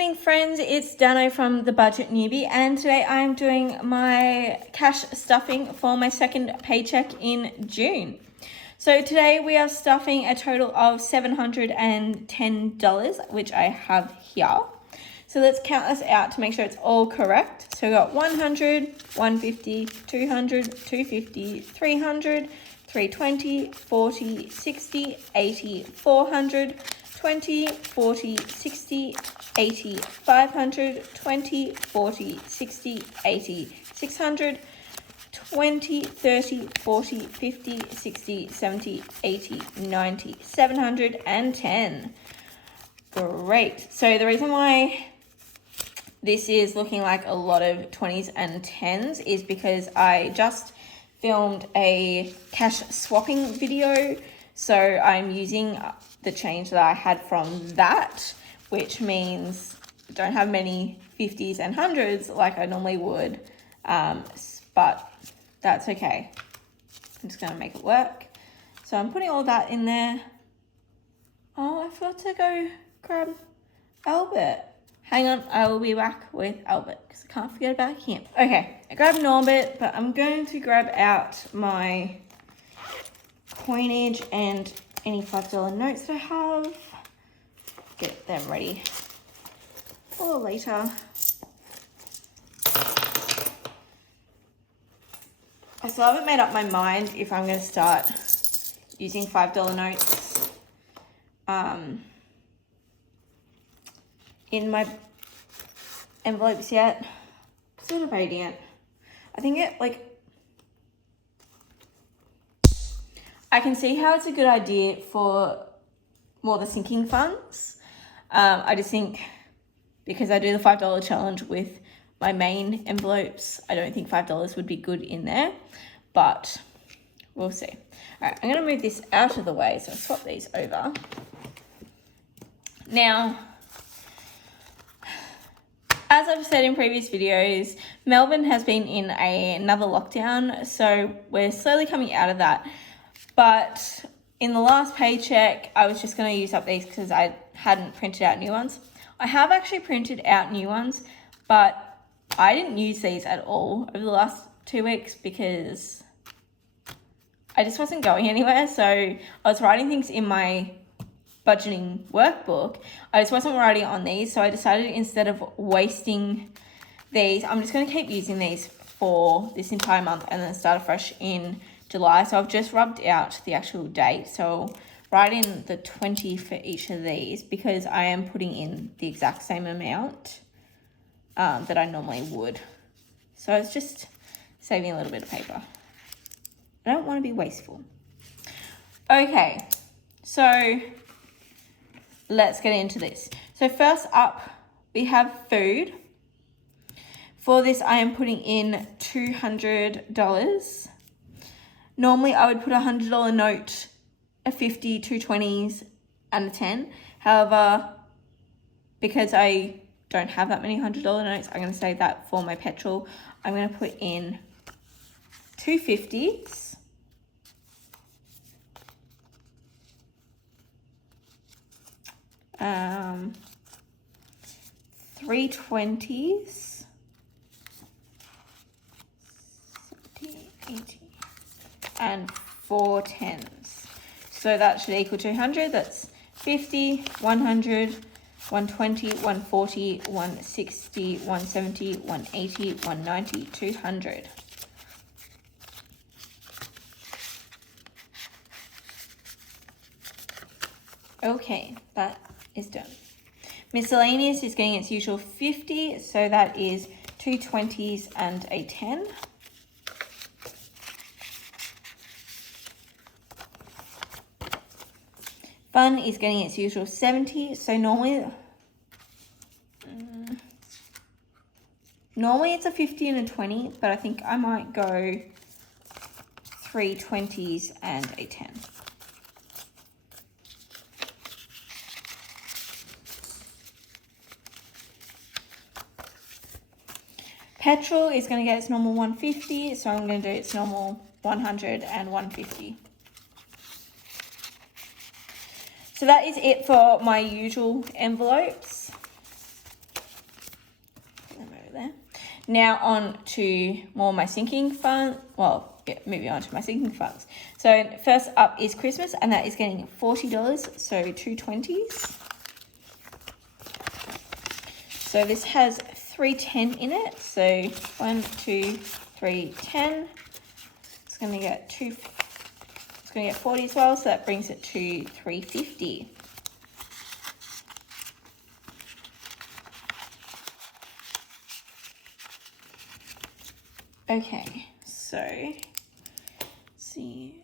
budgeting friends, it's Dano from The Budget Newbie, and today I'm doing my cash stuffing for my second paycheck in June. So today we are stuffing a total of $710, which I have here. So let's count this out to make sure it's all correct. So we got 100, 150, 200, 250, 300, 320, 40, 60, 80, 400, 20, 40, 60, 80, 500, 20, 40, 60, 80, 600, 20, 30, 40, 50, 60, 70, 80, 90, 710. Great. So the reason why this is looking like a lot of 20s and 10s is because I just filmed a cash swapping video. So I'm using the change that I had from that, which means I don't have many 50s and 100s like I normally would, but that's okay. I'm just going to make it work. So I'm putting all that in there. Oh, I forgot to go grab Albert. Hang on, I will be back with Albert because I can't forget about him. Okay, I grabbed Norbert, but I'm going to grab out my coinage and any $5 notes that I have. Get them ready for later. I still haven't made up my mind if I'm going to start using $5 notes in my envelopes yet. Still debating it. I think I can see how it's a good idea for more the sinking funds. I just think because I do the $5 challenge with my main envelopes, I don't think $5 would be good in there, but we'll see. All right, I'm going to move this out of the way, so I'll swap these over. Now, as I've said in previous videos, Melbourne has been in another lockdown, so we're slowly coming out of that. But in the last paycheck, I was just going to use up these because I hadn't printed out new ones. I have actually printed out new ones, but I didn't use these at all over the last 2 weeks because I just wasn't going anywhere. So I was writing things in my budgeting workbook. I just wasn't writing on these. So I decided instead of wasting these, I'm just going to keep using these for this entire month and then start afresh in July. So I've just rubbed out the actual date. So write in the 20 for each of these because I am putting in the exact same amount that I normally would. So it's just saving a little bit of paper. I don't want to be wasteful. Okay, so let's get into this. So first up, we have food. For this, I am putting in $200. Normally, I would put a $100 note, a 50, 2 20s, and a 10. However, because I don't have that many $100 notes, I'm going to save that for my petrol. I'm going to put in 2 50s. Three 20s. 70, 80. And 4 10s. So that should equal 200. That's 50, 100, 120, 140, 160, 170, 180, 190, 200. Okay, that is done. Miscellaneous is getting its usual 50, so that is 2 20s and a 10. Fun is getting its usual 70, so normally it's a 50 and a 20, but I think I might go 3 20s and a 10. Petrol is going to get its normal 150, so I'm going to do its normal 100 and 150. So that is it for my usual envelopes. Now on to more of my sinking fund. Well, yeah, moving on to my sinking funds. So first up is Christmas, and that is getting $40, so 2 20s. So this has 310 in it. So 1, 2, 3, 10. It's going to get 40 as well, so that brings it to 350. Okay, so let's see,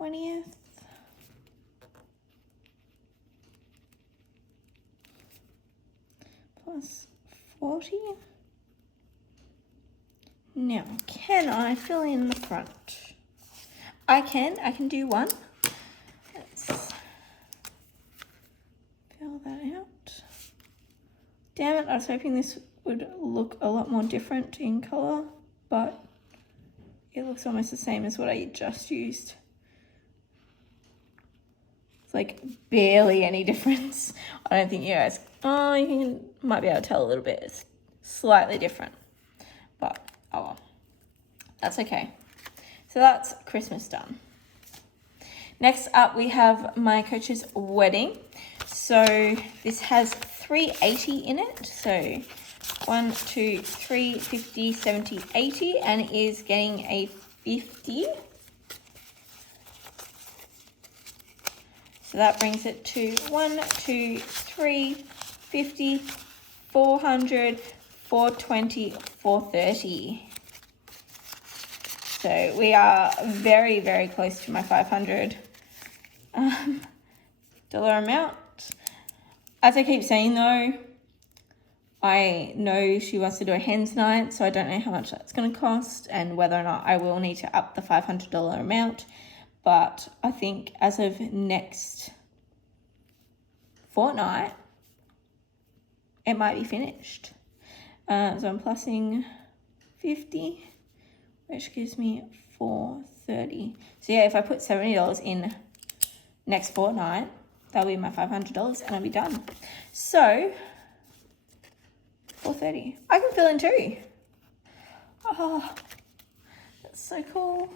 20th. Plus 40. Now, can I fill in the front? I can do one. Let's fill that out. Damn it, I was hoping this would look a lot more different in color, but it looks almost the same as what I just used. It's like barely any difference. I don't think you guys, might be able to tell a little bit. It's slightly different, but oh well, that's okay. So that's Christmas done. Next up, we have my coach's wedding. So this has 380 in it. So 1, 2, 3, 50, 70, 80, and it is getting a 50. So that brings it to 1, 2, 3, 50, 400, 420, 430. So we are very, very close to my $500 amount. As I keep saying though, I know she wants to do a hens night, so I don't know how much that's going to cost and whether or not I will need to up the $500 amount. But I think as of next fortnight, it might be finished. So I'm plussing 50, which gives me 430. So yeah, if I put $70 in next fortnight, that'll be my $500 and I'll be done. So 430. I can fill in too. Oh, that's so cool.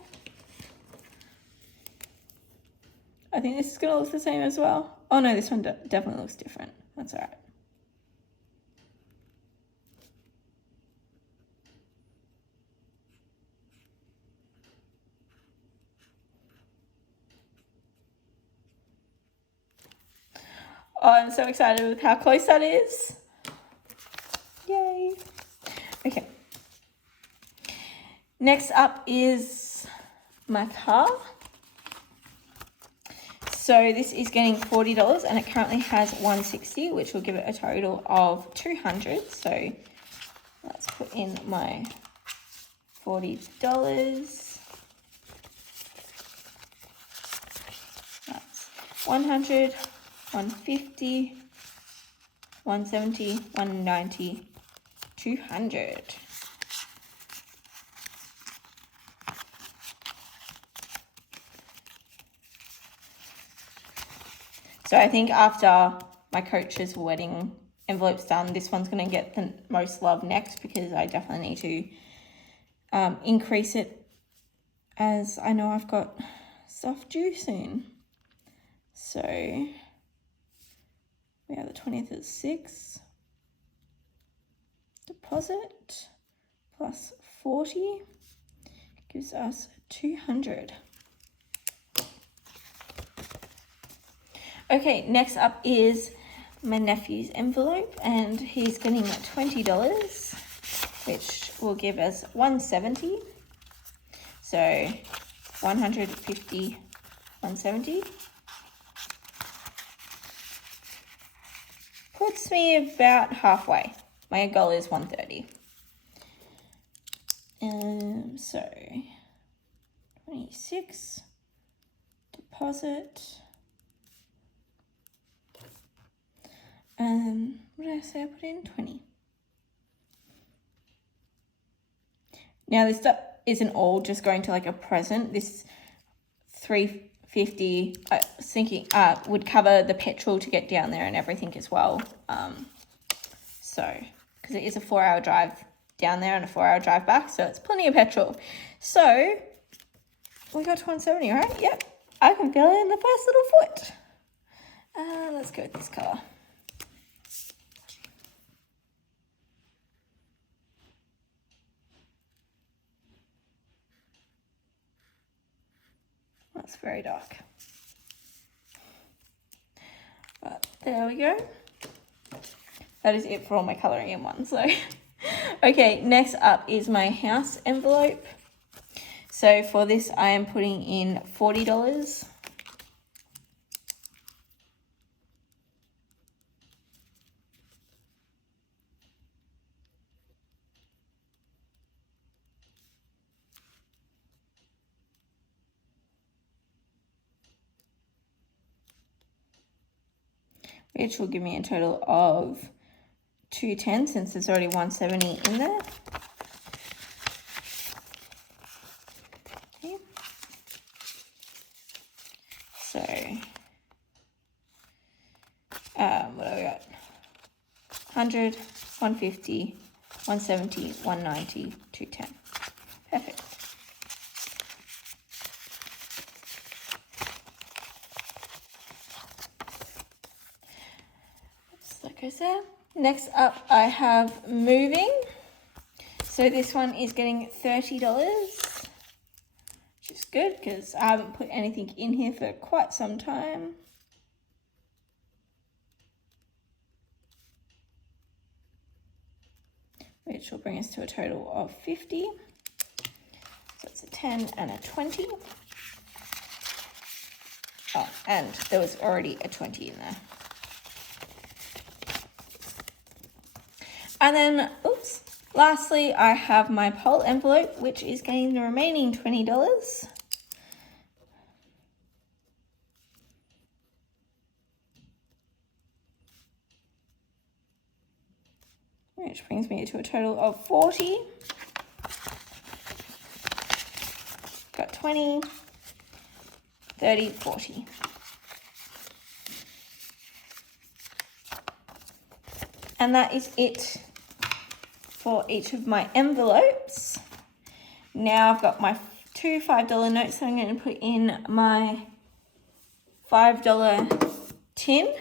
I think this is going to look the same as well. Oh no, this one definitely looks different. That's all right. Oh, I'm so excited with how close that is. Yay. Okay. Next up is my car. So this is getting $40 and it currently has 160, which will give it a total of 200. So let's put in my $40. That's 100, 150, 170, 190, 200. So I think after my coach's wedding envelope's done, this one's going to get the most love next because I definitely need to increase it as I know I've got stuff due soon. So we have the 20th at 6. Deposit plus 40 gives us 200. Okay, next up is my nephew's envelope, and he's getting $20, which will give us 170. So 150, 170. Puts me about halfway. My goal is 130. So 26, deposit. What did I say I put in? 20. Now this stuff isn't all just going to like a present. This 350 thinking would cover the petrol to get down there and everything as well. So because it is a 4-hour drive down there and a 4-hour drive back, so it's plenty of petrol. So we got to 170, right? Yep. I can fill in the first little foot. Let's go with this colour. That's very dark. But there we go. That is it for all my colouring in one. So, okay, next up is my house envelope. So for this, I am putting in $40. Which will give me a total of $210 since there's already $170 in there. Okay. So, what do we got? 100, 150, 170, 190, 210. Perfect. That goes there. Next up, I have moving. So this one is getting $30, which is good because I haven't put anything in here for quite some time. Which will bring us to a total of 50. So it's a 10 and a 20. Oh, and there was already a 20 in there. And then, oops, lastly, I have my pole envelope, which is getting the remaining $20. Which brings me to a total of 40. Got 20, 30, 40. And that is it for each of my envelopes. Now I've got my two $5 notes, so I'm going to put in my $5 tin.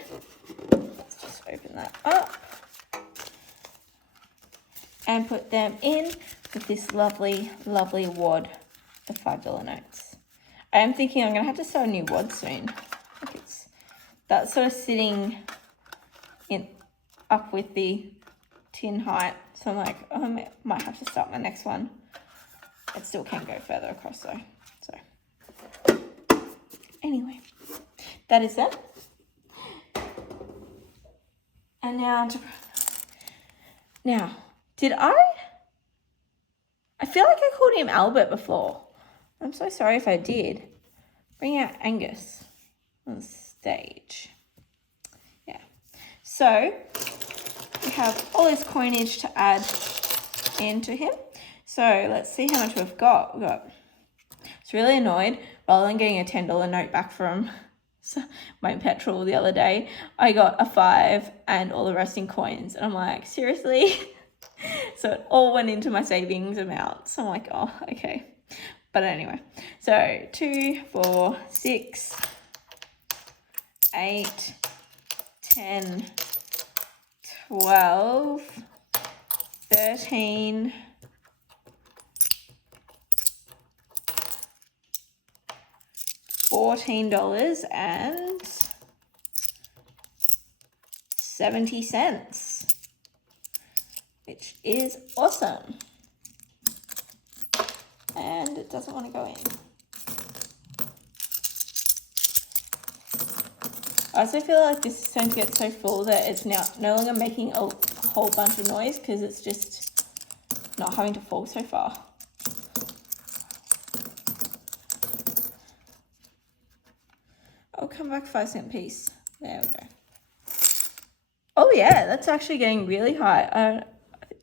Let's just open that up and put them in with this lovely, lovely wad of $5 notes. I am thinking I'm going to have to start a new wad soon. Like that's sort of sitting in up with the tin height. So I'm like, oh, I might have to start my next one. It still can go further across though. So anyway, that is it. And now, did I feel like I called him Albert before. I'm so sorry if I did. Bring out Angus on the stage. Yeah. So we have all this coinage to add into him. So let's see how much we've got. It's really annoyed. Rather than getting a $10 note back from my petrol the other day, I got a 5 and all the rest in coins. And I'm like, seriously? So it all went into my savings amount. So I'm like, oh, okay. But anyway, so 2, 4, 6, 8, 10, 12, 13, 14 and 70 cents, which is awesome. And it doesn't want to go in. I also feel like this is going to get so full that it's now no longer making a whole bunch of noise because it's just not having to fall so far. Oh, come back 5-cent piece. There we go. Oh yeah, that's actually getting really high.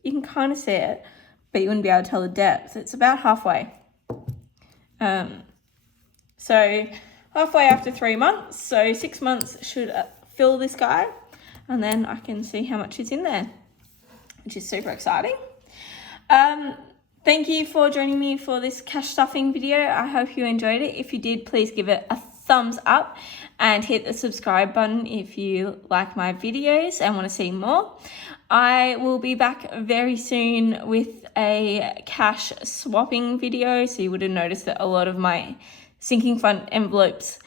You can kind of see it, but you wouldn't be able to tell the depth. It's about halfway. So halfway after 3 months, so 6 months should fill this guy, and then I can see how much is in there, which is super exciting. Thank you for joining me for this cash stuffing video. I hope you enjoyed it. If you did, please give it a thumbs up and hit the subscribe button if you like my videos and want to see more. I will be back very soon with a cash swapping video. So you would have noticed that a lot of my sinking fund envelopes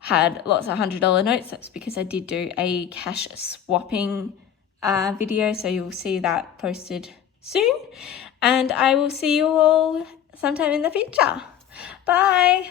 had lots of $100 notes. That's because I did do a cash swapping video. So you'll see that posted soon. And I will see you all sometime in the future. Bye.